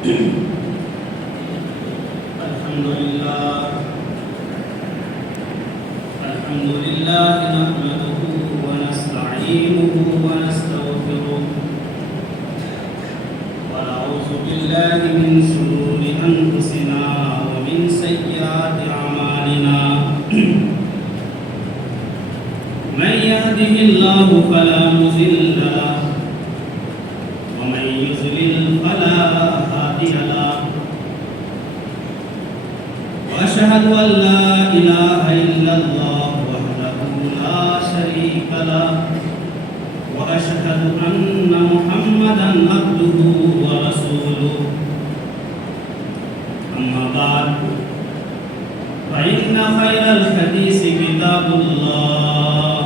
الحمد لله نحمده ونستعينه ونستغفره ونعوذ بالله من شرور أنفسنا ومن سيئات أعمالنا من يهده الله فلا مضل له ومن يضلل فلا هادي له وأشهد أن لا إله إلا الله وحده لا شريك له وأشهد أن محمدا عبده ورسوله أما بعد فإن خير الحديث كتاب الله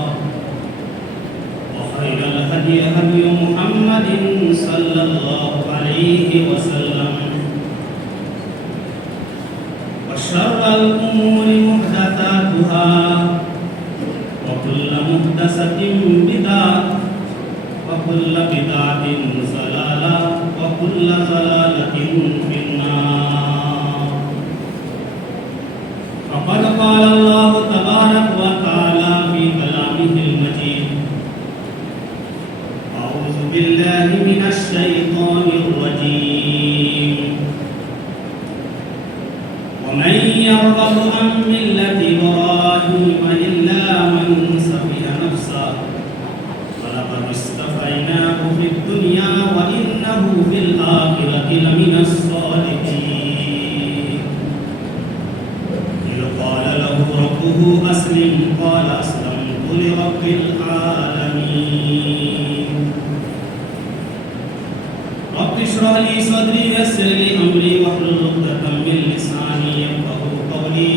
وخير الهدي هدي محمد صلى الله عليه وسلم وشر الأمور محدثاتها وكل محدثة بدعة وكل بدعة ضلالة وكل ضلالة في النار. فقد قال الله تبارك وتعالى في كلامه المجيد: أعوذ بالله من الشيطان الرجيم. ومن يرغب عن ملة إبراهيم إلا من سفه نفسه ولقد اصطفيناه في الدنيا وإنه في الآخرة لمن الصالحين. إذ قال له ربه أسلم قال أسلمت لرب العالمين. رب اشرح لي صدري ويسر لي أمري واحلل عقدة من لساني يفقهوا قولي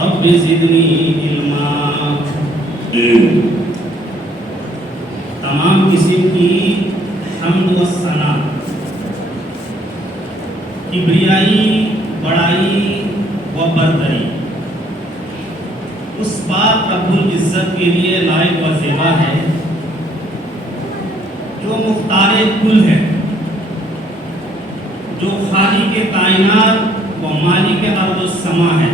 رب زدني علما. تمام قسم کی حمد و ثنا، کبریائی، بڑائی و برتری اس پاک رب العزت کے لیے لائق و زیبا ہے جو مختار کل ہے، جو خالق کائنات و مالک ارض و سما ہے.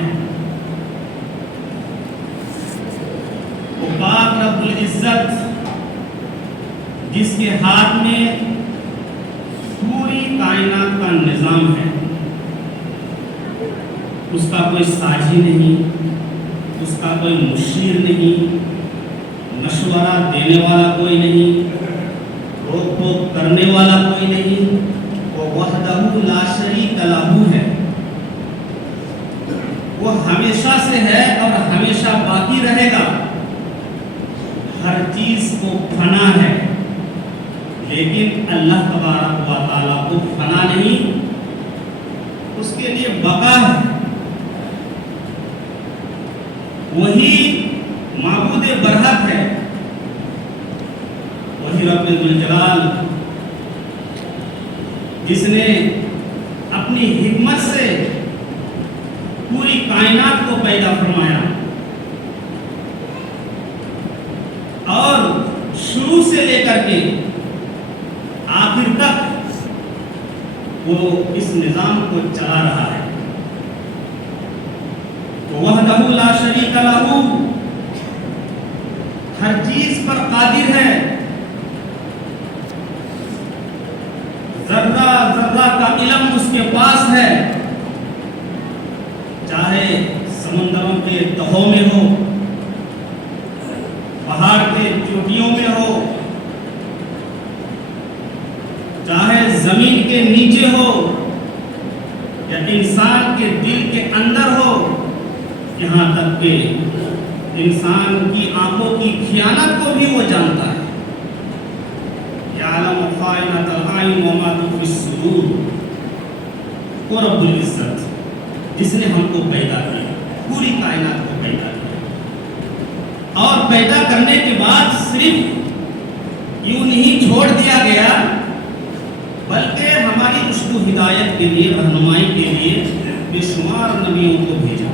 وہ پاک رب العزت جس کے ہاتھ میں پوری کائنات کا نظام ہے، اس کا کوئی ساجی نہیں، اس کا کوئی مشیر نہیں، مشورہ دینے والا کوئی نہیں، روک ٹوک کرنے والا کوئی نہیں. وہ وحدہ لا شریک لہ ہے، وہ ہمیشہ سے ہے اور ہمیشہ باقی رہے گا. ہر چیز کو فنا ہے، لیکن اللہ تبارک و تعالیٰ کو فنا نہیں، اس کے لیے بقا ہے. وہی معبود برحق ہے، وہی رب ذوالجلال جس نے اپنی حکمت سے پوری کائنات کو پیدا فرمایا اور شروع سے لے کر کے آخر تک وہ اس نظام کو چلا رہا ہے. وحدہ لا شریک لہ، ہر چیز پر قادر ہے. ذرہ ذرہ کا علم اس کے پاس ہے، چاہے سمندروں کے تہوں میں ہو، پہاڑ کے چوٹیوں میں ہو، چاہے زمین کے نیچے ہو یا انسان کے دل کے اندر ہو، یہاں تک کہ انسان کی آنکھوں کی خیانت کو بھی وہ جانتا ہے. یعلم خائنۃ الأعین وما تخفی الصدور. وہ رب العزت جس نے ہم کو پیدا کیا، پوری کائنات کو پیدا کیا، اور پیدا کرنے کے بعد صرف یوں نہیں چھوڑ دیا گیا، بلکہ ہماری رشد و ہدایت کے لیے، رہنمائی کے لیے بے شمار نبیوں کو بھیجا.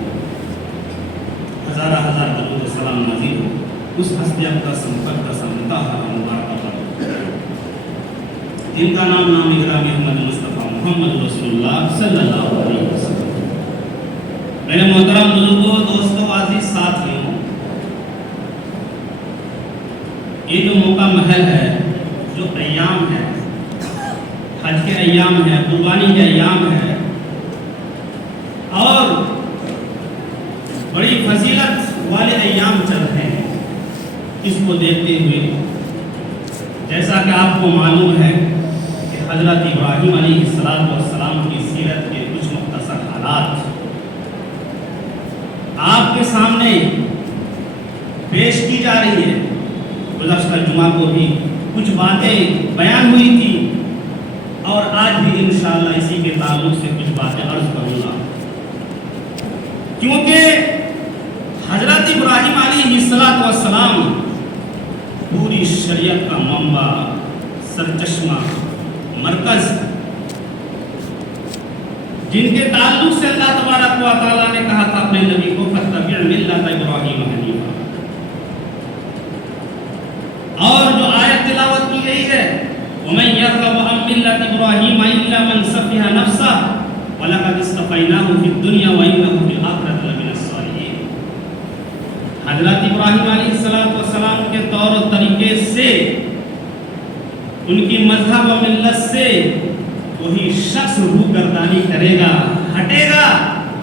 ہزارہ ہزار درود و سلام نازل ہو اس ہستی اقدس مقدس منتہا مبارکہ پر جن کا نام گرامی احمد مصطفیٰ محمد رسول اللہ صلی اللہ علیہ وسلم۔ میرے محترم بزرگوں، دوستوں، عزیز ساتھیوں، یہ جو موقع محل ہے، جو ایام ہے، حج کے ایام ہے، قربانی کے ایام ہے، اور بڑی فضیلت والے ایام چل رہے ہیں، اس کو دیکھتے ہوئے جیسا کہ آپ کو معلوم ہے کہ حضرت ابراہیم علیہ السلام کی سیرت کے کچھ مختصر حالات آپ کے سامنے پیش کی جا رہی ہے۔ گزشتہ جمعہ کو بھی کچھ باتیں بیان ہوئی تھی اور آج بھی انشاءاللہ اسی کے تعلق سے کچھ باتیں عرض کروں گا، کیونکہ حضرت ابراہیم علیہ السلام پوری شریعت کا منبع، سرچشمہ، مرکز، جن کے تعلق سے اللہ تبارک و تعالیٰ نے کہا تھا اپنے نبی کو فاتبع ملت ابراہیم حنیفا، اور جو آیت تلاوت کی گئی ہے وَمَن يَرْغَبُ عَن مِّلَّةِ إِبْرَاهِيمَ إِلَّا مَن سَفِهَ نَفْسَهُ وَلَقَدِ اصْطَفَيْنَاهُ فِي الدُّنْيَا وَإِنَّهُ فِي الْآخِرَةِ لَمِنَ الصَّالِحِينَ۔ حضرت ابراہیم علیہ السلام کے طور و طریقے سے، ان کی مذہب و ملت سے وہی شخص روگردانی کرے گا، ہٹے گا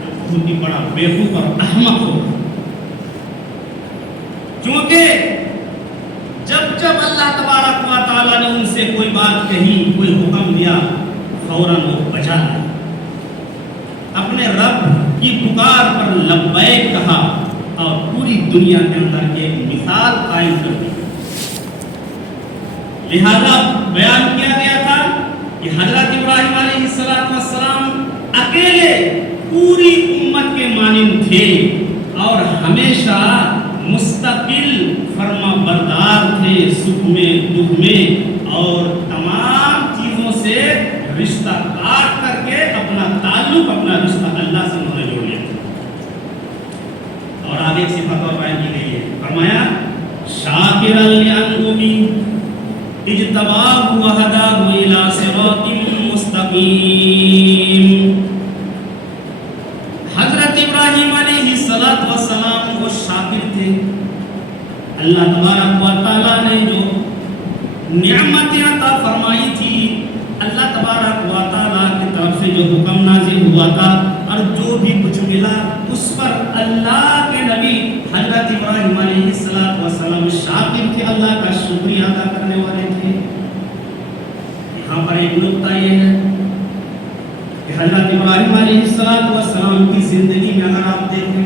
جو بہت ہی بڑا بیوقوف اور احمق ہو، کیونکہ جب اللہ تبارک و تعالیٰ نے ان سے کوئی بات کہی، کوئی حکم دیا، فوراً وہ بجا لے، اپنے رب کی پکار پر لبیک کہا اور پوری دنیا کے اندر ایک مثال قائم کر دی۔ لہذا بیان کیا گیا تھا کہ حضرت ابراہیم علیہ السلام اکیلے پوری امت کے مانند تھے اور ہمیشہ مستقل فرما بردار تھے، سکھ میں، دکھ میں، اور تمام چیزوں سے رشتہ کاٹ کر کے اپنا تعلق، اپنا رشتہ اللہ سے انہوں نے جوڑ لیا تھا۔ اور آگے ایک صفت اور بیان کی گئی ہے، فرمایا شاکرا لانعمہ اجتباہ وہداہ الی صراط مستقیم۔ حضرت ابراہیم علیہ السلام وہ شاکر تھے، اللہ تبارک و تعالیٰ نے جو نعمتیں عطا فرمائی تھی، اللہ تبارک و تعالیٰ کی طرف سے جو حکم نازل ہوا تھا اور جو بھی کچھ ملا، اس پر اللہ کے نبی حضرت ابراہیم علیہ السلام شاکر تھے، اللہ کا شکریہ ادا کرنے والے تھے۔ یہاں پر ایک نقطہ یہ ہے کہ حضرت ابراہیم علیہ السلام کی زندگی میں اگر آپ دیکھیں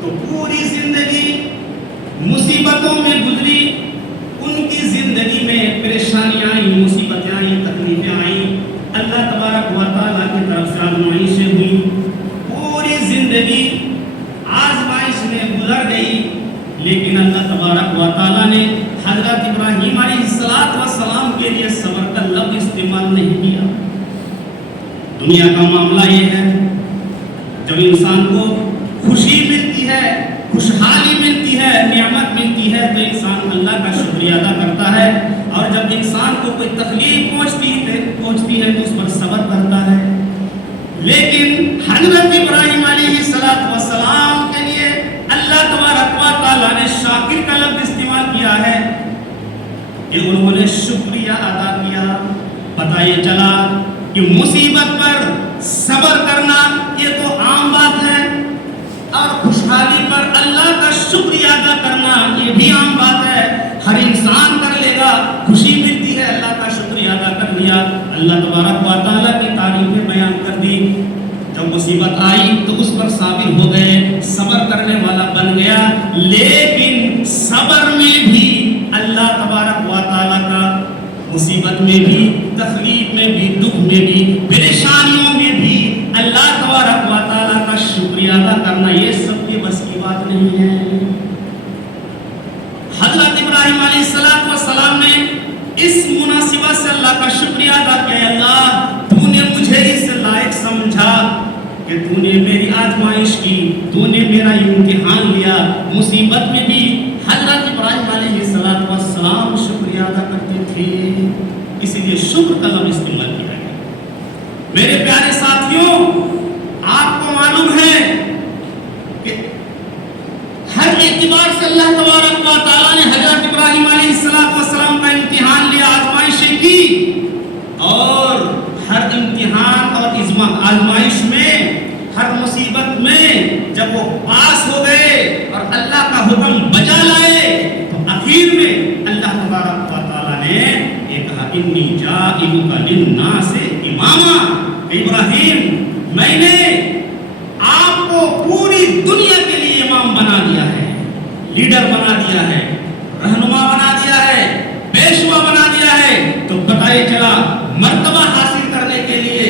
تو پوری زندگی مصیبتوں میں گزری، ان کی زندگی میں پریشانیاں آئیں، مصیبتیں آئیں، تکلیفیں آئیں، اللہ تبارک و تعالیٰ کی طرف سے آزمائشیں ہوئیں، پوری زندگی آزمائش میں گزر گئی، لیکن اللہ تبارک و تعالیٰ نے حضرت ابراہیم علیہ السلام کے لیے صبر کا لفظ استعمال نہیں کیا۔ دنیا کا معاملہ یہ ہے، جب انسان کو خوشی ملتی ہے، خوشحالی ملتی ہے، نعمت ملتی ہے تو انسان اللہ کا شکریہ ادا کرتا ہے، اور جب انسان کو کوئی تکلیف پہنچتی ہے تو اس پر صبر کرتا ہے۔ لیکن حضرت ابراہیم علیہ السلام کے لیے اللہ تبارک و تعالیٰ نے شاکر کا لفظ استعمال کیا ہے کہ انہوں نے شکریہ ادا کیا۔ پتہ یہ چلا کہ مصیبت پر صبر کرنا یہ تو عام بات ہے، اور خوشحالی پر اللہ کا شکریہ ادا کرنا یہ بھی عام بات ہے، ہر انسان کر لے گا۔ خوشی ملتی ہے، اللہ کا شکریہ ادا کر لیا، اللہ تبارک و تعالیٰ کی تعریفیں بیان کر دی۔ جب مصیبت آئی تو اس پر صابر ہو گئے، صبر کرنے والا بن گیا، لیکن صبر میں بھی اللہ تبارک و تعالیٰ کا، مصیبت میں بھی، تکلیف میں بھی، دکھ میں بھی، پریشانیوں میں بھی اللہ تبارک و تعالیٰ کا شکریہ ادا کرنا یہ سب کے بس کی بات نہیں ہے۔ حضرت ابراہیم علیہ السلام نے اس مناسبت سے اللہ کا شکریہ ادا کیا، اللہ تو نے مجھے اس لائق سمجھا کہ تو نے میری آزمائش کی، تو نے میرا امتحان لیا۔ مصیبت میں بھی حضرت ابراہیم علیہ السلام شکریہ ادا کرتے تھے، اسی لیے شکر کا لفظ استعمال کیا گیا۔ میرے پیارے ساتھیوں، آپ کو معلوم ہے کہ ہر اعتبار سے اللہ تبارک و تعالیٰ نے حضرت ابراہیم علیہ السلام کا امتحان لیا، آزمائشیں کی، اور ہر امتحان اور آزمائش میں، ہر مصیبت میں جب وہ پاس ہو گئے اور اللہ کا حکم بجا لائے تو آخر میں اللہ تبارک و تعالیٰ نے یہ کہا انی جاعلک للناس اماما، ابراہیم میں نے آپ کو پوری دنیا کے لیے امام بنا دیا ہے، لیڈر بنا دیا ہے، رہنما بنا دیا ہے، پیشوا بنا دیا ہے۔ تو بتائے چلا مرتبہ حاصل کرنے کے لیے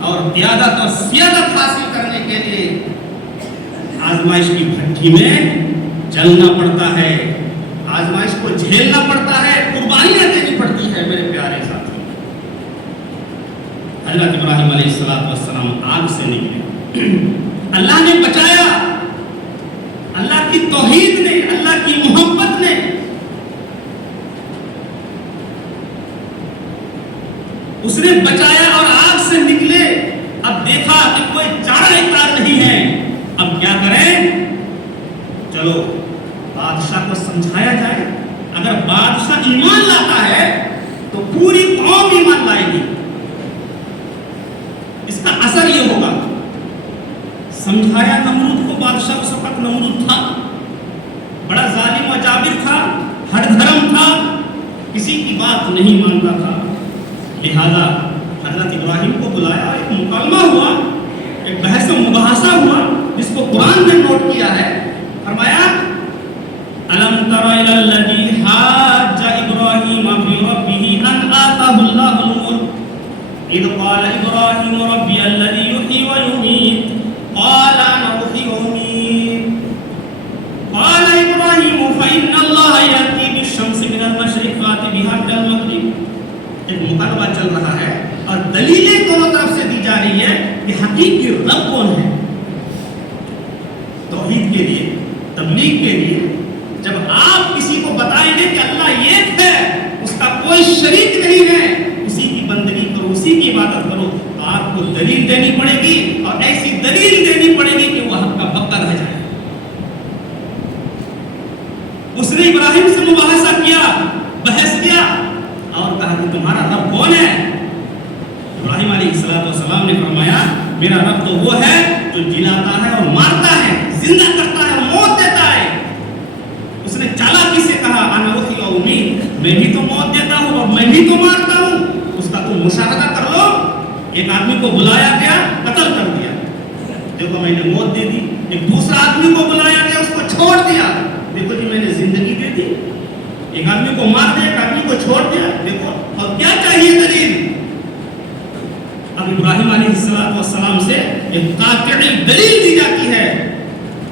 اور قیادت اور سیادت حاصل کرنے کے لیے آزمائش کی بھٹی میں چلنا پڑتا ہے، آزمائش کو جھیلنا پڑتا ہے، قربانیاں دینی پڑتی ہے۔ میرے پیارے ساتھی، حضرت ابراہیم علیہ السلام آگ سے نکلے، اللہ نے بچایا، اللہ کی توحید نے، اللہ کی محبت نے اس نے بچایا اور آگ سے نکلے۔ اب دیکھا کہ کوئی چارہ کار نہیں ہے، اب کیا کریں؟ چلو بادشاہ کو سمجھایا جائے، اگر بادشاہ ایمان لاتا ہے تو پوری قوم ایمان لائے گی، اس کا اثر یہ ہوگا۔ سمجھایا نمرود کو، بادشاہ اس وقت نمرود تھا، بڑا ظالم و جابر تھا، ہر دھرم تھا، کسی کی بات نہیں مانتا تھا، لہذا حضرت ابراہیم کو بلایا، ایک مکالمہ ہوا، ایک بحث و مباحثہ ہوا جس کو قرآن نے نوٹ کیا ہے۔ فرمایا الم تر الی الذی حاج ابراہیم فی ربہ ان آتاہ اللہ الملک اذ قال ابراہیم ربی الذی یحیی ویمیت قال انا احیی وامید قال ابراہیم فإن اللہ یأتی بالشمس من المشرق فأت بها من المغرب۔ ایک مقابلہ چل رہا ہے اور دلیلیں دونوں طرف سے دی جا رہی ہے کہ حقیقی رب کون ہے۔ توحید کے لیے، تبلیغ کے لیے جب آپ کسی کو بتائیں گے کہ اللہ ایک ہے، اس کا کوئی شریک نہیں ہے، اسی کی بندگی کرو، اسی کی عبادت کرو، تو آپ کو دلیل دینی پڑے گی، اور ایسی دلیل دینی پڑے گی کہ وہ حق کا پکا رہ جائے۔ اس نے ابراہیم سے مباحثہ کیا، بحث کیا، اور کہا کہ تمہارا رب کون ہے؟ ابراہیم علیہ السلام نے فرمایا میرا رب تو وہ ہے جو جلاتا ہے اور مارتا ہے، زندہ کرتا ہے اور موت دیتا ہے۔ اس نے چالاکی سے کہا انا احیی و امیت، میں بھی تو موت دیتا ہوں اور میں بھی تو مارتا ہوں، اس کا تم مشاہدہ کر لو۔ ایک آدمی کو بلایا گیا، قتل کر دیا، دیکھو میں نے موت دے دی۔ ایک دوسرا آدمی کو بلایا گیا، اس کو چھوڑ دیا، دیکھو جی میں نے زندگی دے دی۔ ایک آدمی کو مار دیا، ایک آدمی کو چھوڑ دیا، دیکھو اور کیا چاہیے دلیل؟ اب ابراہیم علیہ السلام سے ایک قاطعی دلیل دی جاتی ہے،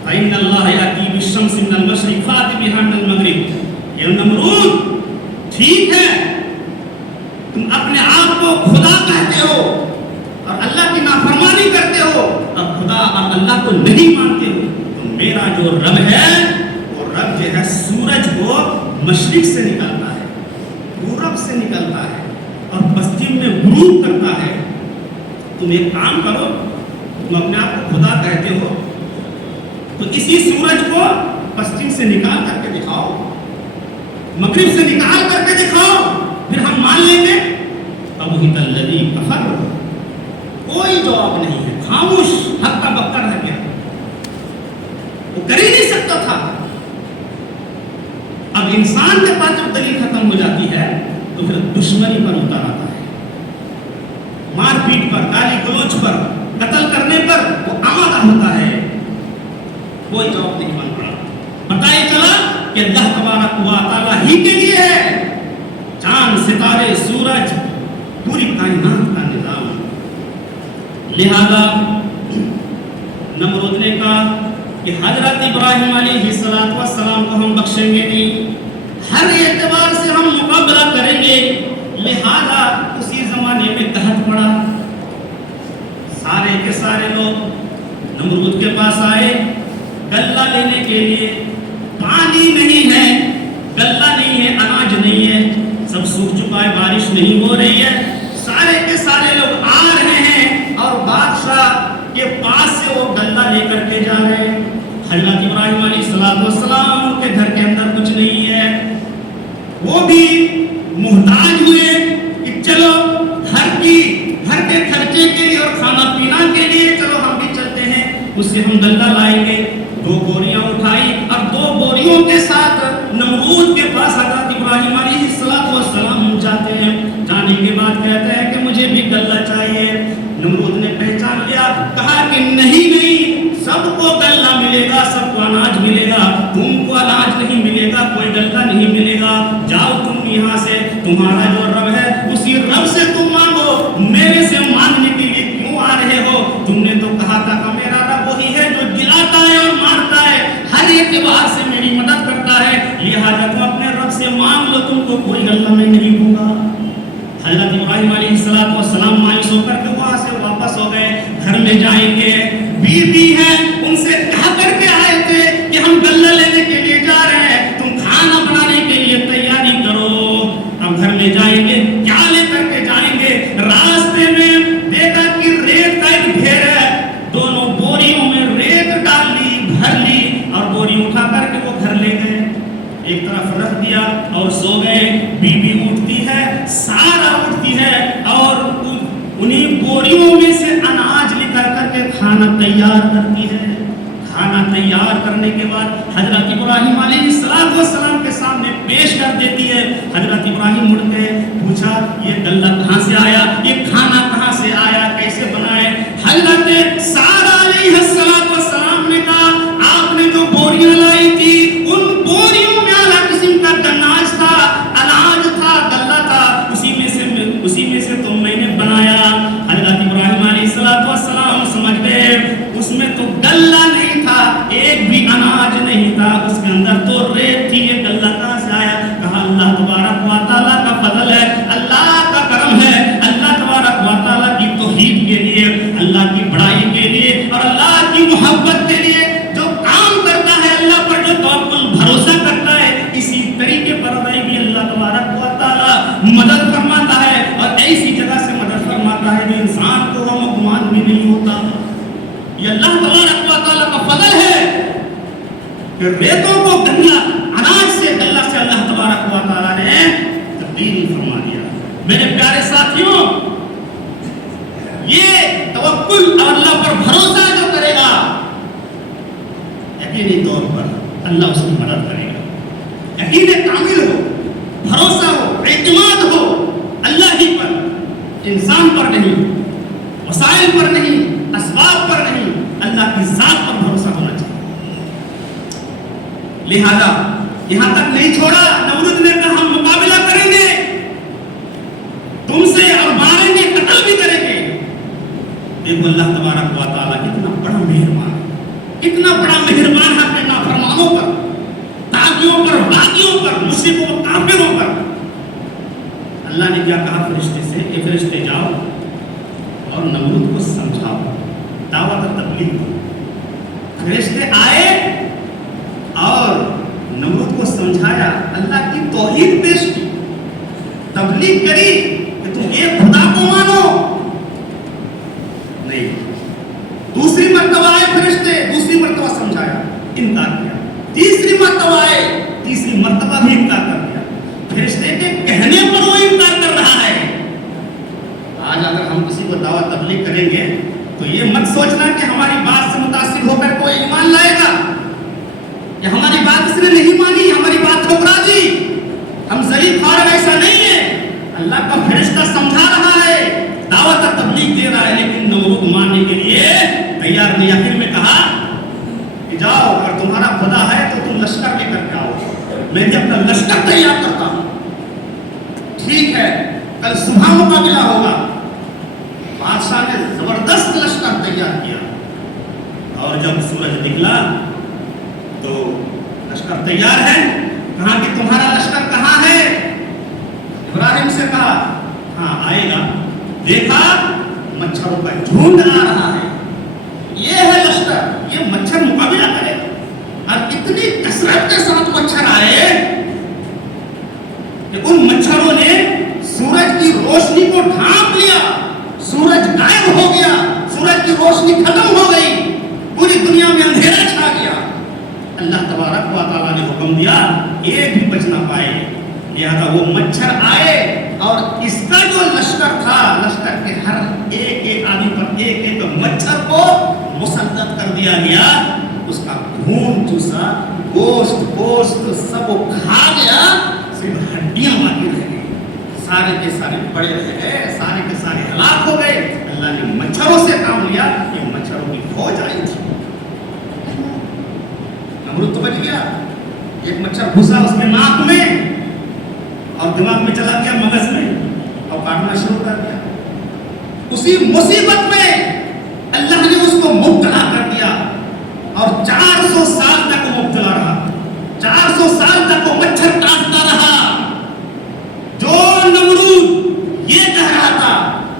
فإن اللہ یأتی بالشمس من المشرق فأت بها من المغرب۔ یہ نمرود ٹھیک ہے، تم اپنے آپ کو خدا کہتے ہو اور اللہ کی نافرمانی کرتے ہو اور خدا اور اللہ کو نہیں مانتے ہو، تو میرا جو رب ہے وہ رب جو ہے سورج کو مشرق سے نکلتا ہے، پورب سے نکلتا ہے اور پشچم میں غروب کرتا ہے۔ تم ایک کام کرو، تم اپنے آپ کو خدا کہتے ہو تو اسی سورج کو پشچم سے نکال کر کے دکھاؤ، مغرب سے نکال کر کے دکھاؤ، پھر ہم مان لیں گے۔ فبہت الذی کفر، کوئی جواب نہیں ہے، خاموش، حق کا بکر رہ گیا، وہ کر ہی نہیں سکتا تھا۔ اب انسان کے پاس جب دلیل ختم ہو جاتی ہے تو پھر دشمنی پر اتر آتا ہے، مار پیٹ پر، گالی گلوچ پر، قتل کرنے پر وہ آمادہ ہوتا ہے۔ کوئی جواب نہیں بن پڑا۔ بتائے چلا کہ اللہ تبارک و تعالیٰ ہی کے لیے ہے چاند، ستارے، سورج، پوری کائنات کا نظام۔ لہذا نمرود نے کہا کہ حضرت ابراہیم علیہ السلام کو ہم بخشیں گے نہیں، ہر اعتبار سے ہم مقابلہ کریں گے۔ لہذا اسی زمانے میں قحط پڑا، سارے کے سارے لوگ نمرود کے پاس آئے غلہ لینے کے لیے۔ پانی نہیں ہے، غلہ نہیں ہے، اناج نہیں ہے، سب سوکھ چکا ہے، بارش نہیں ہو رہی ہے، سارے کے سارے لوگ آ رہے ہیں گھر کے خرچے کے لیے اور کھانا پینا کے لیے چلو ہم بھی چلتے ہیں، اس سے ہم غلہ لائیں گے۔ 2 بوریاں اٹھائی اور 2 بوریوں کے ساتھ نمرود کے پاس حضرت ابراہیم علیہ السلام جاتے ہیں۔ جانے کے بعد کہتے ہیں کہ مجھے بھی غلہ چاہیے۔ نمرود نے پہچان لیا، کہا کہ نہیں، سب کو غلہ ملے گا، سب کو اناج ملے گا، تم کو اناج نہیں ملے گا، کوئی غلہ نہیں ملے گا۔ جاؤ تم یہاں سے، تمہارا جو رب ہے اسی رب سے تم مانگو، میرے سے مانگنے کے لیے کیوں آ رہے ہو؟ تم نے تو کہا تھا کہ میرا رب وہی ہے جو دلاتا ہے اور مارتا ہے، ہر اعتبار سے میری مدد کرتا ہے، لہٰذا تم اپنے رب سے مانگ لو، تم کو کوئی غلہ میں نہیں دوں گا۔ حضرت ابراہیم علیہ السلام مایوس ہو کر کے وہاں سے واپس ہو گئے۔ گھر میں جائیں گے، بیوی ہے، ان سے کہا کر کے آئے تھے کہ ہم غلہ لینے کے لیے جا رہے ہیں، تم کھانا بنانے کے لیے تیاری کرو۔ اب گھر میں جائیں گے، کیا لے کر کے جائیں گے؟ راستے میں دیکھا کہ ریت کا ایک ڈھیر ہے، دونوں بوریوں میں ریت ڈال لی، بھر لی اور بوری اٹھا کر کے وہ گھر لے گئے، ایک طرف رکھ دیا اور سو گئے۔ بیوی اٹھتی ہے، سارا اٹھتی ہے اور انہیں بوریوں میں سے اناج نکال کر کے کھانا تیار کرتی ہے۔ کھانا تیار کرنے کے بعد حضرت ابراہیم علیہ السلام کے سامنے پیش کر دیتی ہے۔ حضرت ابراہیم مڑ کے پوچھا، یہ غلہ کہاں سے آیا، یہ کھانا کہاں سے آیا، کیسے بنائے؟ حضرت سارا علیہ السلام نے کہا، آپ نے جو بوریاں لائی تھی ان بوریوں میں اعلیٰ قسم کا اناج تھا، غلہ تھا، اسی میں سے تو میں نے بنایا۔ حضرت ابراہیم علیہ السلام سمجھ گئے اس میں تو غلہ نہیں تھا، ایک بھی اناج نہیں تھا، اس کے اندر تو ریت تھی، یہ غلہ کہاں سے آیا؟ کہا اللہ تبارک و تعالیٰ کا فضل ہے، اللہ کا کرم ہے، اللہ تبارک و تعالیٰ کی توحید کے لیے، اللہ کی بڑائی کے لیے اور اللہ کی محبت کے لیے جو کام کرتا ہے، اللہ پر جو توکل بھروسہ کرتا ہے، اسی طریقے پر بھی اللہ تبارک و تعالیٰ مدد فرماتا ہے اور ایسی جگہ سے مدد فرماتا ہے جو انسان کو غم و گمان بھی نہیں ہوتا۔ یہ اللہ تبارک و تعالیٰ کا فضل ہے کہ ریتوں کو اناج سے غلہ سے اللہ تبارک و تعالیٰ نے تبدیل فرما دیا۔ میرے پیارے ساتھیوں، یہ توکل اور اللہ پر بھروسہ جو کرے گا یقینی طور پر اللہ اس کی مدد کرے گا۔ یقین کامل ہو، بھروسہ ہو، اعتماد ہو اللہ ہی پر، انسان پر نہیں، وسائل پر نہیں، اسباب پر نہیں، اللہ کی ذات پر بھروسہ ہونا چاہیے۔ لہذا یہاں تک نہیں چھوڑا، نمرود نے کہا ہم مقابلہ کریں گے تم سے اور ماریں گے، قتل بھی کریں گے۔ دیکھو اللہ تبارک و تعالیٰ کتنا بڑا مہربان، کتنا بڑا مہربان ہے اپنے نافرمانوں پر، تاغیوں پر، باغیوں پر، مشرکوں کافروں پر۔ اللہ نے کیا کہا فرشتے سے کہ فرشتے جاؤ اور نمرود کو سمجھاؤ، دعوت اور تبلیغ دو۔ فرشتے آئے اور نمرود کو سمجھایا، اللہ کی توحید پیش کی، تبلیغ کری کہ تم ایک خدا کو مانو۔ نہیں، دوسری مرتبہ آئے فرشتے، دوسری مرتبہ سمجھایا، انکار کیا، تیسری مرتبہ آئے، تیسری مرتبہ بھی انکار کر دیا۔ فرشتے کے کہنے پر وہ انکار کر رہا ہے۔ آج اگر ہم کسی کو دعوت تبلیغ کریں گے تو یہ مت سوچنا کہ ہماری بات سے متاثر ہو کر کوئی ایمان لائے گا، کہ ہماری بات اس نے نہیں مانی، ہماری بات ٹھکرا دی۔ ہم ذلیل خوار ایسا نہیں ہے، اللہ کا فرشتہ سمجھا رہا ہے، دعوت اور تبلیغ دے رہا ہے، لیکن نمرود ماننے کے لیے تیار نہیں۔ آخر میں کہا کہ جاؤ، اگر تمہارا خدا ہے تو تم لشکر لے کر کے آؤ، میں بھی اپنا لشکر تیار کرتا ہوں۔ ٹھیک ہے، کل صبح مقابلہ ہوگا۔ بادشاہ نے زبردست لشکر تیار کیا اور جب سورج نکلا تو لشکر تیار ہے، کہا کہ تمہارا لشکر کہاں ہے؟ ابراہیم سے کہا ہاں آئے گا۔ دیکھا مچھروں کا جھنڈ آ رہا ہے، یہ ہے لشکر، یہ مچھر مقابلہ کرے گا۔ اور اتنی کثرت کے ساتھ مچھر آئے کہ ان مچھروں نے سورج کی روشنی کو ڈھانپ لیا، سورج غائب ہو گیا، سورج کی روشنی ختم ہو گئی، پوری دنیا میں اندھیرا چھا گیا۔ اللہ تبارک و تعالیٰ نے حکم دیا ایک بھی بچ نہ پائے، لہذا وہ مچھر آئے اور اس کا جو لشکر تھا، لشکر کے ہر ایک ایک آدمی پر ایک ایک مچھر کو مسلط کر دیا گیا، اس کا خون چوسا، گوشت سب وہ کھا گیا، صرف ہڈیاں باقی رہ گئی، سارے کے سارے بڑے رہ گئے، سارے کے سارے ہلاک ہو گئے۔ اللہ نے مچھروں سے کام لیا، یہ مچھروں کی فوج آئی تھی۔ نمرود تو بچ گیا، ایک مچھر گھسا اس کے ناک میں اور دماغ میں چلا گیا، مغز میں، اور کاٹنا شروع کر دیا۔ اسی مصیبت میں اللہ نے اس کو مبتلا کر دیا اور 400 سال تک وہ مبتلا رہا، 400 سال تک وہ مچھر کاٹتا رہا۔ جو نمرود یہ کہہ رہا تھا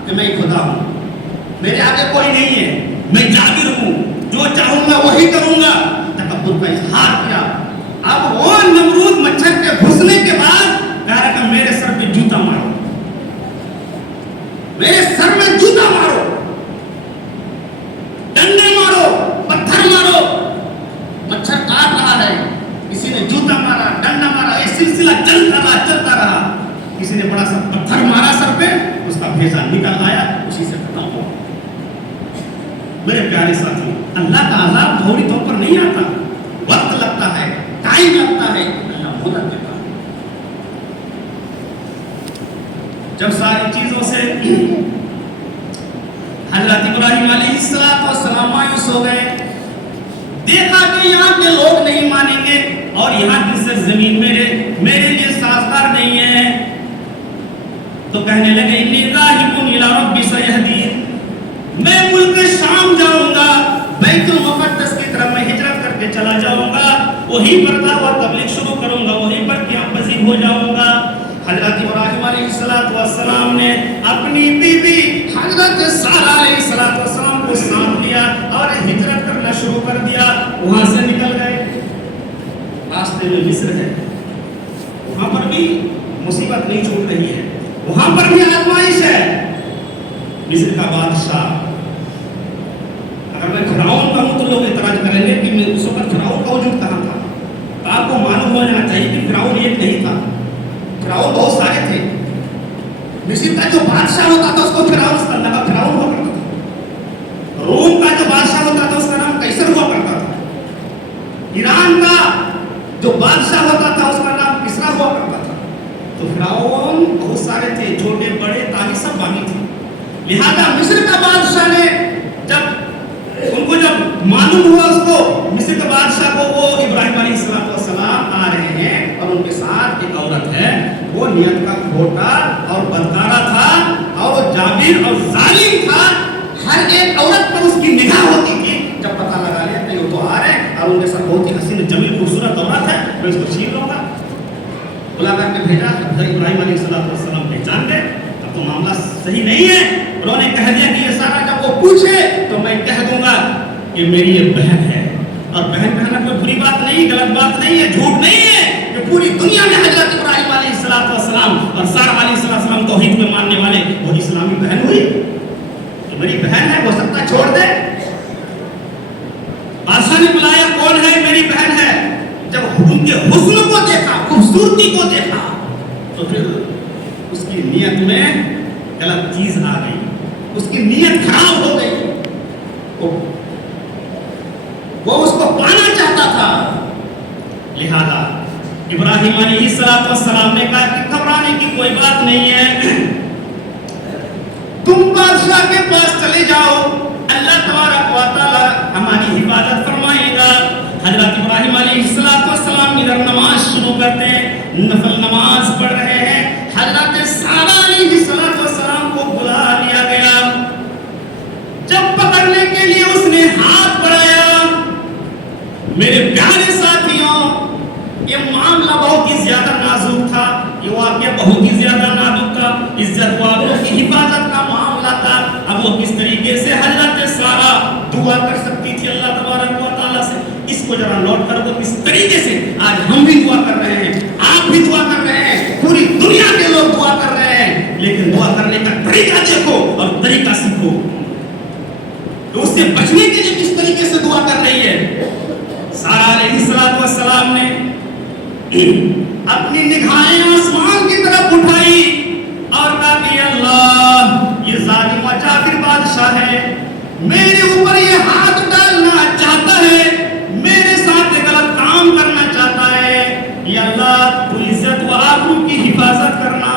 کہ میں خدا ہوں، میرے آگے کوئی نہیں ہے، میں جابر ہوں، جو چاہوں گا وہی کروں گا، تکبر کا اظہار کیا۔ اب وہ نمرود مچھر کے گھسنے کے بعد کہہ رہا کہ میرے سر پہ جوتا مارو، میرے سر میں جوتا مارو، ڈنڈے مارو، پتھر مارو۔ مچھر کاٹ رہا ہے، کسی نے جوتا مارا، ڈنڈا مارا، یہ سلسلہ چلتا رہا۔ کسی نے بڑا سا پتھر مارا سر پہ، اس کا بھیجا نکل آیا، اسی سے ختم ہوا۔ میرے پیارے ساتھیوں، اللہ کا عذاب فوری طور پر نہیں آتا، وقت لگتا ہے، ٹائم لگتا ہے، اللہ مہلت دیتا ہے۔ جب ساری چیزوں سے حضرت ابراہیم علیہ السلام مایوس ہو گئے، دیکھا کہ یہاں کے لوگ نہیں مانیں گے اور یہاں کی سرزمین میرے لیے سازگار نہیں ہے، تو کہنے لگے انی ذاہب الی ربی سیہدین، میں ملک شام جاؤں گا، بیت المقدس کی طرف میں ہجرت کر کے چلا جاؤں گا، وہیں پر دعوت تبلیغ شروع کروں گا، وہیں پر قیام پذیر ہو جاؤں گا۔ حضرت ابراہیم علیہ السلام نے اپنی بیوی حضرت سارہ علیہ السلام کو ساتھ لیا اور ہجرت کرنا شروع کر دیا، وہاں سے نکل گئے۔ راستے میں مصر ہے، وہاں پر بھی مصیبت نہیں چھوٹ رہی ہے، وہاں پر بھی آزمائش ہے۔ مصر کا بادشاہ، اگر میں فرعون کہوں تو لوگ اعتراض کریں گے کہ اس وقت فرعون کا وجود کہاں تھا؟ تو آپ کو معلوم ہونا چاہیے کہ فرعون ایک نہیں تھا، فرعون بہت سارے تھے۔ مصر کا جو بادشاہ ہوتا تھا اس کو فرعون ہوا کرتا تھا، روم کا جو بادشاہ ہوتا تھا اس کا نام قیصر ہوا کرتا تھا، ایران کا جو بادشاہ ہوتا تھا اس کا نام کسریٰ ہوا کرتا تھا۔ تو فرعون بہت سارے تھے، چھوٹے بڑے تاجر سب بانی تھے۔ لہذا مصر کا بادشاہ نے جب معلوم ہوا اس کو، مصر کے بادشاہ کو، وہ ابراہیم علیہ السلام آ رہے ہیں اور ان کے ساتھ ایک عورت ہے، وہ نیت کا کھوٹا اور بدکارا تھا اور وہ جابر اور ظالم تھا۔ ہر ایک عورت پر اس کی نگاہ ہوتی تھی، جب پتہ لگا لیا کہ وہ تو آ رہے ہیں اور ان کے ساتھ بہت ہی حسین جمیل خوبصورت عورت ہے، میں اس کو چھین لوں گا۔ بلا کر کے بھیجا، ابراہیم علیہ السلام پہچان گئے، اب تو معاملہ صحیح نہیں ہے۔ انہوں نے کہہ دیا کہ یہ سارا جب وہ پوچھے تو میں کہہ دوں گا کہ میری یہ بہن ہے، اور بہن کہنا کوئی بری بات نہیں، غلط بات نہیں ہے، جھوٹ نہیں ہے، کہ پوری دنیا میں حضرت ابراہیم علیہ السلام اور سارہ علیہ السلام توحید میں ماننے والے وہ اسلامی بہن ہوئی، تو میری بہن ہے، ہو سکتا ہے چھوڑ دے۔ بادشاہ نے بلایا، کون ہے؟ میری بہن ہے۔ جب ان کے حسن کو دیکھا، خوبصورتی کو دیکھا، تو پھر اس کی نیت میں غلط چیز آ گئی، اس کی نیت خراب ہو گئی، وہ اس کو پانا چاہتا تھا۔ لہذا ابراہیم علیہ السلام نے کہا کہ گھبرانے کی کوئی بات نہیں ہے، تم بادشاہ کے پاس چلے جاؤ، اللہ تبارک و تعالی ہماری حفاظت فرمائے گا۔ حضرت ابراہیم علیہ السلام ادھر نماز شروع کرتے ہیں، نفل نماز پڑھ رہے ہیں، حضرت سارہ علیہ السلام کو بلا لیا گیا۔ جب پکڑنے کے لیے اس نے ہاتھ بڑھایا، میرے پیارے ساتھیوں، یہ معاملہ بہت ہی زیادہ نازک تھا، یہ واقعہ بہت ہی زیادہ نازک تھا، عزت والوں کی حفاظت کا معاملہ تھا۔ اب وہ کس طریقے سے حضرت سارہ دعا کر سکتی تھی اللہ تبارک و تعالیٰ سے، اس کو ذرا نوٹ کر دو، کس طریقے سے آج ہم بھی دعا کر رہے ہیں، آپ بھی دعا کر رہے ہیں، پوری دنیا کے لوگ دعا کر رہے ہیں، لیکن دعا کرنے کا طریقہ دیکھو اور طریقہ سیکھو، تو اس سے بچنے کے لیے کس طریقے سے دعا کر رہی ہے۔ سارہ علیہ السلام نے اپنی نگاہیں آسمان کی طرف اٹھائی کہا کہ اللہ یہ ظالم و جابر بادشاہ ہے، میرے اوپر یہ ہاتھ ڈالنا چاہتا ہے، میرے ساتھ غلط کام کرنا چاہتا ہے، یا اللہ تو عزت و آبرو کی حفاظت کرنا۔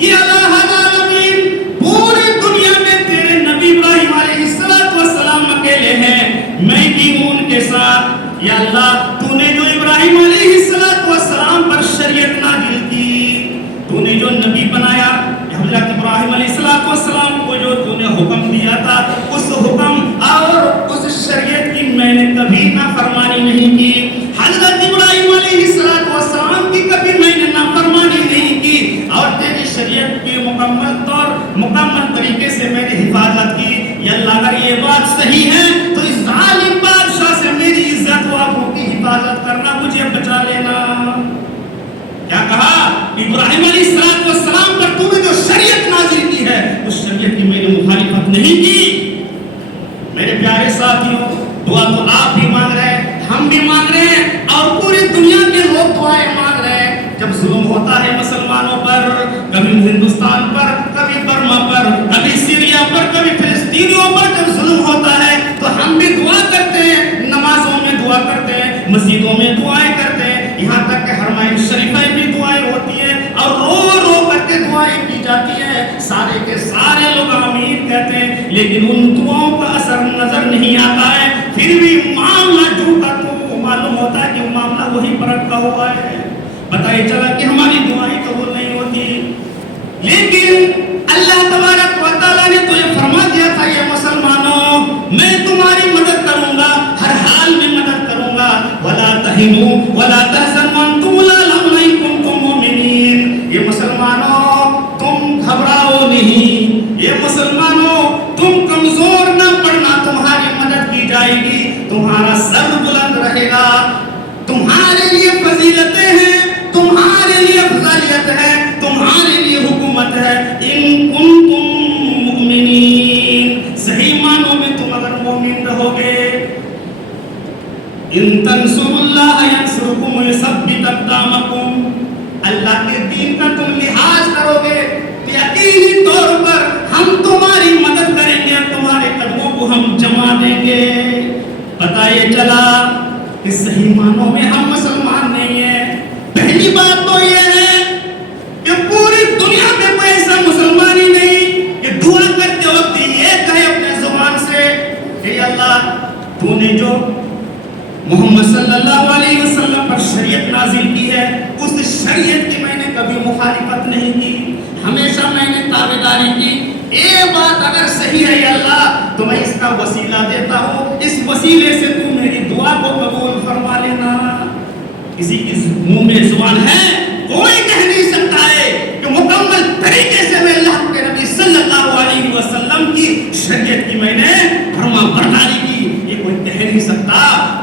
یہ الہ العالمین پوری دنیا میں تیرے نبی ابراہیم علیہ السلام اکیلے ہیں، میں کی ہوں ان کے ساتھ۔ یا اللہ تو نے جو ابراہیم علیہ السلام پر شریعت نازل کی، تو نے جو نبی بنایا، حضرت ابراہیم علیہ السلام کو جو تو نے حکم دیا تھا، اس حکم اور اس شریعت کی میں نے کبھی نافرمانی نہیں کی۔ حضرت ابراہیم علیہ السلام کی کبھی میں نے نافرمانی نہیں کی، اور تیری شریعت کی مکمل طریقے سے میں نے حفاظت کی۔ یا اللہ اگر یہ بات صحیح ہے تو اس ظالم بادشاہ سے میری عزت و آبرو کی حفاظت کرنا، مجھے بچا لینا۔ کیا کہا؟ ابراہیم علیہ السلام پر تو نے جو شریعت نازل کی ہے، اس شریعت کی میں نے مخالفت نہیں کی۔ میرے پیارے ساتھیوں، دعا تو آپ بھی مانگ رہے ہیں، ہم بھی مانگ رہے ہیں، اور پوری دنیا کے لوگ دعائیں مانگ رہے ہیں۔ جب ظلم ہوتا ہے مسلمانوں پر، کبھی ہندوستان پر، کبھی برما پر، کبھی سیریا پر، کبھی فلسطینیوں پر جب ظلم ہوتا ہے تو ہم بھی دعا کرتے ہیں، نمازوں میں دعا کرتے ہیں، مسجدوں میں دعائیں کرتے ہیں، یہاں تک کہ حرمین شریفین بھی دعائیں ہوتی ہیں، اور رو رو کر کے دعائیں کی جاتی ہیں، سارے کے سارے لوگ آمین کہتے ہیں، لیکن ان دعاؤں کا اثر نظر نہیں آتا ہے، پھر بھی معاملہ جو کا تو معلوم ہوتا ہے کہ معاملہ وہی پر رکھا ہوا ہے۔ پتہ یہ چلا کہ ہماری دعائیں قبول نہیں ہوتی، لیکن اللہ تبارک و تعالیٰ نے تو یہ فرما دیا تھا، یہ مسلمانوں میں تمہاری مدد کروں گا، ہر حال میں مدد کروں گا۔ وَلَا تَهِنُوا وَلَا تَحْزَنُوا وَأَنْتُمُ الْأَعْلَوْنَ إِن كُنتُم مُّؤْمِنِينَ۔ یہ مسلمانوں تم گھبراؤ نہیں، یہ مسلمانوں تم کمزور نہ پڑنا، تمہاری مدد کی جائے گی، تمہارا سر بلند رہے گا، تمہارے لیے فضیلتیں ہیں، تمہارے لیے افضلیت ہے، تمہارے لیے حکومت ہے۔ ان کنتم مؤمنین، صحیح معنوں میں تم اگر مومن رہو گے، ان تنصروا اللہ ینصرکم ویثبت اقدامکم، اللہ کے دین کا تم لحاظ کرو گے، یقینی طور پر ہم تمہاری مدد کریں گے، تمہارے قدموں کو ہم جما دیں گے۔ پتہ یہ چلا کہ صحیح معنوں میں ہم مسلمان نہیں ہیں۔ پہلی بات تو یہ ہے کہ پوری دنیا میں کوئی ایسا مسلمان ہی نہیں کہ دعا کرتے وقت یہ کہے اپنے زبان سے کہ اللہ تو نے جو محمد صلی اللہ علیہ وسلم پر شریعت نازل کی ہے، اس شریعت کی میں نے کبھی مخالفت نہیں کی، ہمیشہ میں نے تابعداری کی۔ یہ بات اگر صحیح ہے یا اللہ تو میں اس کا وسیلہ دیتا ہوں، اس وسیلے سے تو میری دعا کو قبول فرما لینا۔ کسی کی منہ میں زبان ہے، کوئی کہہ نہیں سکتا ہے کہ مکمل طریقے سے میں اللہ کے نبی صلی اللہ علیہ وسلم کی شریعت کی میں نے فرما برداری کی، یہ کوئی کہہ نہیں سکتا۔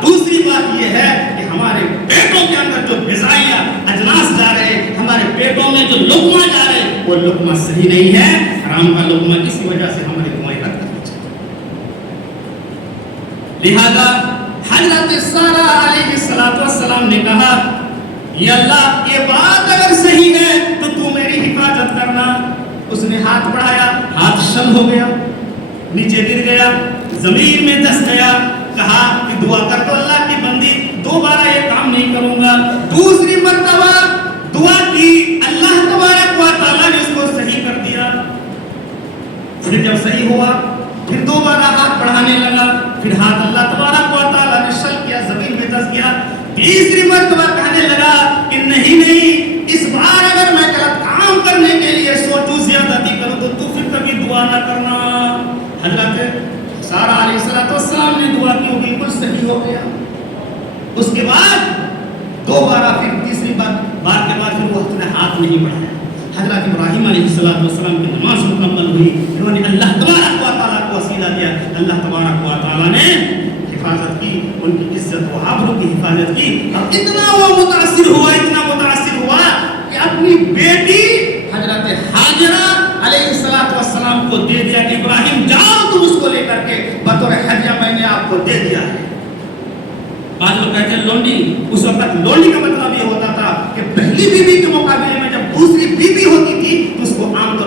دوسری بات یہ ہے کہ ہمارے پیٹوں کے اندر جو غذائیہ اجناس جا رہے، ہمارے پیٹوں میں جو لقمہ جا رہے، وہ لقمہ صحیح نہیں ہے، حرام کا لقمہ، کسی وجہ سے ہماری دعائیں رد کرنی چاہیے۔ لہذا حضرت سارہ علیہ السلام نے کہا، یا اللہ یہ بات اگر صحیح ہے تو تو میری حفاظت کرنا۔ اس نے ہاتھ بڑھایا، ہاتھ شل ہو گیا، نیچے گر گیا، زمین میں دس گیا، کہا کہ دعا کر تو اللہ کی بندی، دوبارہ یہ کام نہیں کروں گا۔ دوسری مرتبہ دعا کی، اللہ تبارک و تعالیٰ نے اس کو صحیح کر دیا۔ پھر جب صحیح ہوا، پھر دوبارہ ہاتھ بڑھانے لگا، پھر ہاتھ اللہ تبارک و تعالیٰ نے شل کیا، زمین میں دس گیا۔ تیسری مرتبہ کہنے لگا کہ نہیں، اس بار اگر میں غلط کام کرنے کے لیے سوچوں، زیادتی کروں تو پھر کبھی دعا نہ کرنا۔ حضرت سارہ علیہ السلام نے دعا کی، وہ بالکل صحیح ہو گیا۔ اس کے بعد دوبارہ پھر تیسری بار کے بعد پھر وہ اپنے ہاتھ نہیں بڑھایا۔ حضرت ابراہیم علیہ السلام کی نماز مکمل ہوئی، انہوں نے اللہ تبارک و تعالیٰ کو وسیلہ دیا، اللہ تبارک و تعالیٰ نے حفاظت کی، ان کی عزت و آبرو کی حفاظت کی۔ اور اتنا وہ متاثر ہوا کہ اپنی بیٹی حضرت ہاجرہ علیہ السلام کو دے دیا کہ ابراہیم جاؤ تم اس کو لے کر کے، بطور ہدیہ میں نے آپ کو دے دیا ہے۔ بعض لوگ کہتے ہیں لونڈی، اس وقت لونڈی کا مطلب یہ ہوتا تھا کہ پہلی بیوی کے مقابلے میں جب دوسری بیوی ہوتی تھی تو اس کو عام طور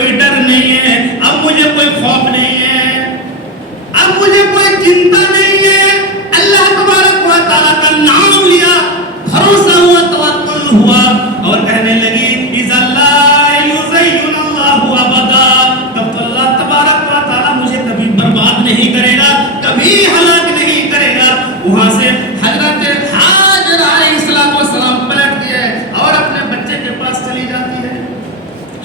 کوئی ڈر نہیں ہے، اب مجھے کوئی خوف نہیں ہے، اب مجھے کوئی چنتا نہیں ہے۔ اللہ تبارک و تعالیٰ کا نام لیا، بھروسہ ہوا، توکل ہوا، اور کہنے لگی اِذَا لَا يُضِيعُ اللَّهُ أَبَدًا، تب تو اللہ تبارک و تعالیٰ مجھے کبھی برباد نہیں کرے گا، کبھی ہلاک نہیں کرے گا۔ وہاں سے حضرت ہاجر علیہ السلام پلٹ گئے اور اپنے بچے کے پاس چلی جاتی ہے۔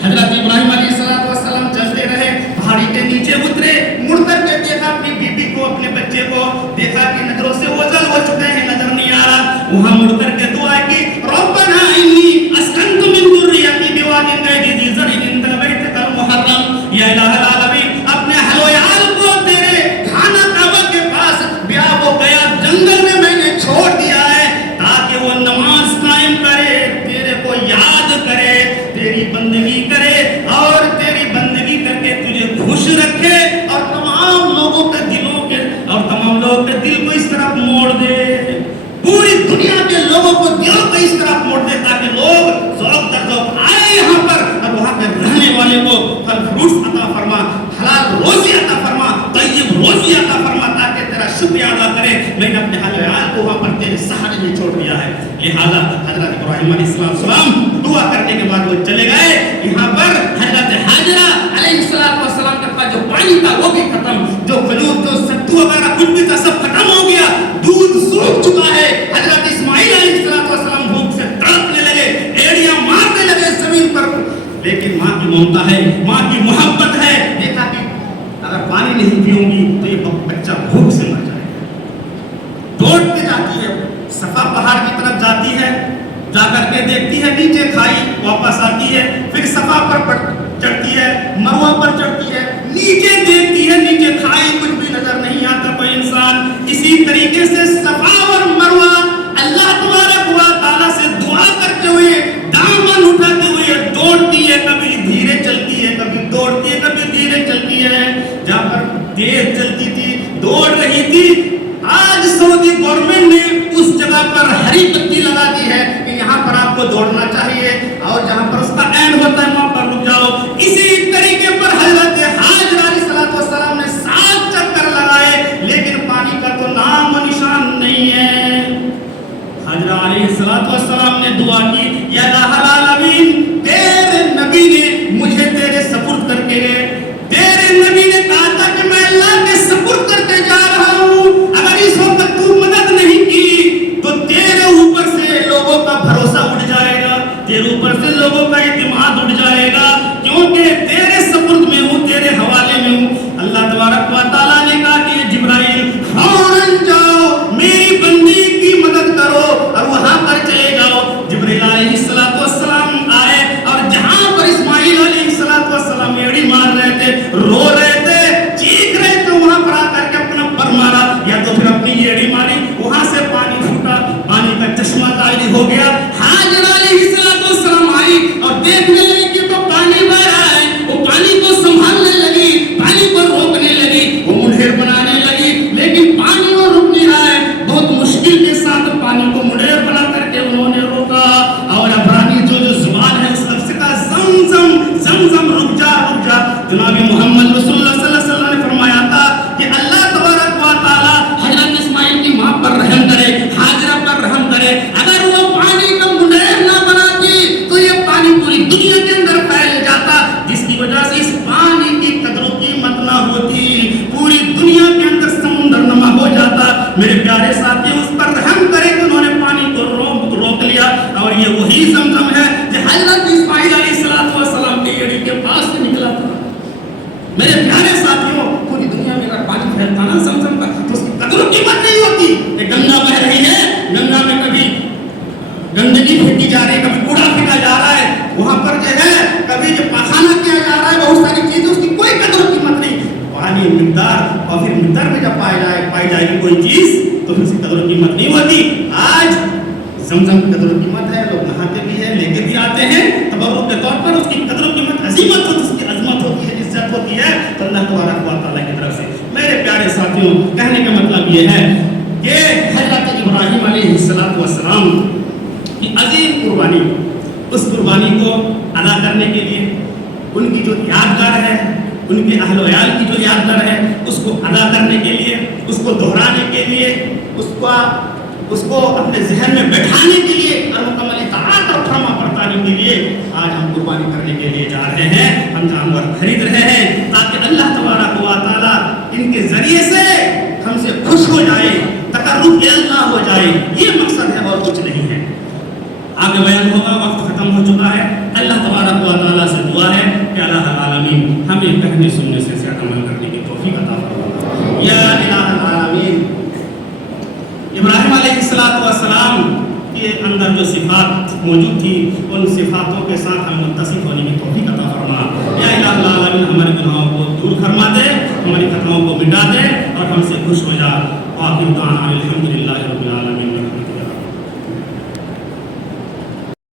حضرت ابراہیم علیہ السلام چلتے رہے، پہاڑی کے نیچے اترے، مڑ کر کے دیکھا اپنی بیوی کو، اپنے بچے کو، دیکھا کہ نظروں سے اوجھل ہو چکے ہیں، نظر نہیں آ رہا۔ وہاں مڑ کر کے دعا کی، ربنا انی اسکنت من ذریتی بواد غیر ذی زرع عند بیتک المحرم، یا الہ العالمین، اپنے اہل و عیال کو تیرے خانہ کعبہ کے پاس بیاب و قیاب جنگل میں میں نے چھوڑ دیا ہے، تاکہ وہ نماز قائم کرے، تیرے کو یاد کرے، تیری بندگی کرے، اور تیری بندگی کر کے تجھے خوش رکھے، اور تمام لوگوں کے دلوں کے، اور تمام لوگوں کے دل کو اس طرف موڑ دے، پوری دنیا کے لوگوں کو دلوں کو اس طرف موڑ دے، تاکہ لوگ ذوق در ذوق آئے یہاں پر، اور وہاں پہ رہنے والے کو پھل فروٹس عطا فرما، حلال روزی عطا فرما، طیب روزی عطا فرما، تاکہ تیرا شکریہ ادا کرے، میں نے اپنے اہل و عیال کو وہاں پر تیرے سہارے میں چھوڑ دیا ہے۔ لہذا حضرت ابراہیم علیہ السلام دعا کرنے کے بعد وہ چلے گئے۔ یہاں پر حضرت حاجرہ علیہ السلام کے پاس جو پانی تھا وہ بھی ختم، جو کھجور، جو ستو وغیرہ کچھ بھی تھا سب ختم ہو گیا، دودھ سوکھ چکا ہے۔ حضرت اسماعیل علیہ السلام بھوک سے تڑپنے لگے، ایڑیاں مارنے لگے زمین پر، لیکن ماں کی ممتا ہے، ماں کی محبت ہے، دیکھا کہ اگر پانی نہیں پیوں گی تو یہ بچہ بھوک سے مر جائے گا۔ دوڑتے جاتی ہے، صفا پہاڑ کی طرف جاتی ہے، جا کر کے دیکھتی ہے نیچے کھائی، واپس آتی ہے، پھر صفا پر چڑھتی ہے، مروہ پر چڑھتی ہے، نیچے دیکھتی ہے، نیچے کھائی، کچھ بھی نظر نہیں آتا کوئی انسان۔ اسی طریقے سے صفا اور مروہ اللہ تبارک و تعالیٰ سے دعا کرتے ہوئے، دامن اٹھاتے ہوئے دوڑتی ہے، کبھی دھیرے چلتی ہے، کبھی دوڑتی ہے، کبھی دھیرے چلتی ہے۔ جہاں پر تیز چلتی تھی، دوڑ رہی تھی، آج سعودی گورنمنٹ نے اس جگہ پر ہری بتی لگا دی ہے کہ یہاں پر آپ کو دوڑنا چاہیے، اور جہاں پر اس کا اینڈ ہوتا ہے وہاں پر رک جاؤ۔ اسی طریقے پر حضرت حاجر علیہ السلام نے 7 چکر لگائے، لیکن پانی کا تو نام و نشان نہیں ہے۔ حضرت علیہ السلام نے دعا کی، یا الہ العالمین، تیرے نبی نے مجھے تیرے سپرد کر کے گئے، تیرے نبی نے کہا تھا کہ میں اللہ کے سپرد کرتے جا رہا ہوں، اگر اس وقت تو مدد نہیں کی تو تیرے اوپر سے لوگوں کا بھروسہ اٹھ جائے گا، تیرے اوپر سے لوگوں کا اعتماد اٹھ جائے گا، کیونکہ تیرے سپرد میں ہوں، تیرے حوالے میں ہوں۔ اللہ تبارک و تعالیٰ نے کہا کہ جبرائیل فوراً جاؤ، میری بندی کی مدد کرو، اور وہاں پر چلے جاؤ۔ جبرائیل علیہ السلام آئے، اور جہاں پر اسماعیل علیہ السلام ایڑی مار رہے تھے، رو رہے تھے، چیخ رہے تھے، وہاں پر آ کر کے اپنا پر مارا، یا تو پھر اپنی ایڑی ماری، وہاں سے پانی پھوٹا، پانی کا چشمہ جاری ہو گیا۔ حاجر علیہ السلام آئی اور دیکھنے لگی کہ تو پانی بہ رہا ہے، وہ پانی کو سنبھالنے لگی، پانی کو روکنے لگی، وہ منڈیر بنانے لگی، لیکن پانی وہ رک نہیں رہا ہے۔ بہت مشکل کے ساتھ پانی کو منڈیر بنا کر کے انہوں نے روکا، اور عبرانی جو زبان ہے اس لفظ کا زمزم، رک جا رک جا۔ جناب محمد رسول اللہ صلی اللہ علیہ وسلم نے فرمایا تھا کہ اللہ تبارک و تعالیٰ حضرت اسماعیل کی ماں پر رحم کرے، حاجرہ پر رحم کرے، اگر وہ پانی کا منڈیر نہ بناتی تو یہ پانی پوری دنیا کے اندر پھیل جاتا، جس کی وجہ سے اس پانی کی قدر و قیمت نہ ہوتی، پوری دنیا کے اندر سمندر نما ہو جاتا۔ میرے پیارے ساتھی، اس پر رحم کرے کہ انہوں نے پانی کو روک لیا، اور یہ وہی زمزم ہے کہ حضرت اسماعیل علیہ السلام کے ایڑی کے پاس سے نکلا تھا۔ میرے پیارے ساتھیوں، پوری دنیا میں اگر پانی پھیلتا نا زمزم کا تو اس کی قدر و قیمت نہیں ہوتی۔ یہ گنگا بہ رہی ہے، گنگا میں کبھی گندگی پھینکی جا رہی ہے، کبھی کوڑا پھینکا جا رہا ہے، وہاں پر جو ہے کبھی جو پاخانہ کیا جا رہا ہے، بہت ساری چیزیں، اس کی کوئی قدر و قیمت نہیں۔ پانی مقدار، اور پھر مقدار میں جب پائی جائے گی کوئی چیز تو پھر اس کی قدر و قیمت نہیں ہوتی۔ آج زمزم کی قدر و قیمت ہے، لوگ نہاتے بھی ہیں، لے کے بھی آتے ہیں تبرک کے طور پر، اس کی قدر و قیمت عظیمت ہوتی ہے، اس کی عظمت ہوتی ہے، عزت ہوتی ہے تو اللہ تبارک و تعالیٰ کی طرف سے۔ میرے پیارے ساتھیوں، کہنے کا مطلب یہ ہے کہ حضرت ابراہیم علیہ السلام کی عظیم قربانی، اس قربانی کو ادا کرنے کے لیے، ان کی جو جو یادگار ہے، ان کے اہل و عیال کی جو یادگار ہے، اس کو ادا کرنے کے لیے، اس کو دہرانے کے لیے، اس کو اپنے ذہن میں بیٹھانے کے لیے اور مکمل اطاعت اور فرما برداری کے لیے آج ہم قربانی کرنے کے لیے جا رہے ہیں، ہم جانور خرید رہے ہیں تاکہ اللہ تبارک و تعالیٰ ان کے ذریعے سے ہم سے خوش ہو جائے، تقرب اللہ ہو جائے، یہ مقصد ہے اور کچھ نہیں ہے۔ آگے بیان ہوگا، وقت ختم ہو چکا ہے۔ اللہ تبارک و تعالیٰ سے دعا ہے کہ اللہ العالمین ہمیں کہنے سننے سے زیادہ عمل کرنے کی توفیق عطا فرمائے۔ یا الہ العالمین، ابراہیم علیہ السلام کے اندر جو صفات موجود تھی، ان صفاتوں کے ساتھ ہم متصف ہونے کی توفیق عطا فرما۔ یا الہ العالمین ہمارے گناہوں کو دور فرما دے، ہماری خطاؤں کو مٹا دے اور ہم سے خوش ہو جا۔ وآخر دعوانا الحمدللہ۔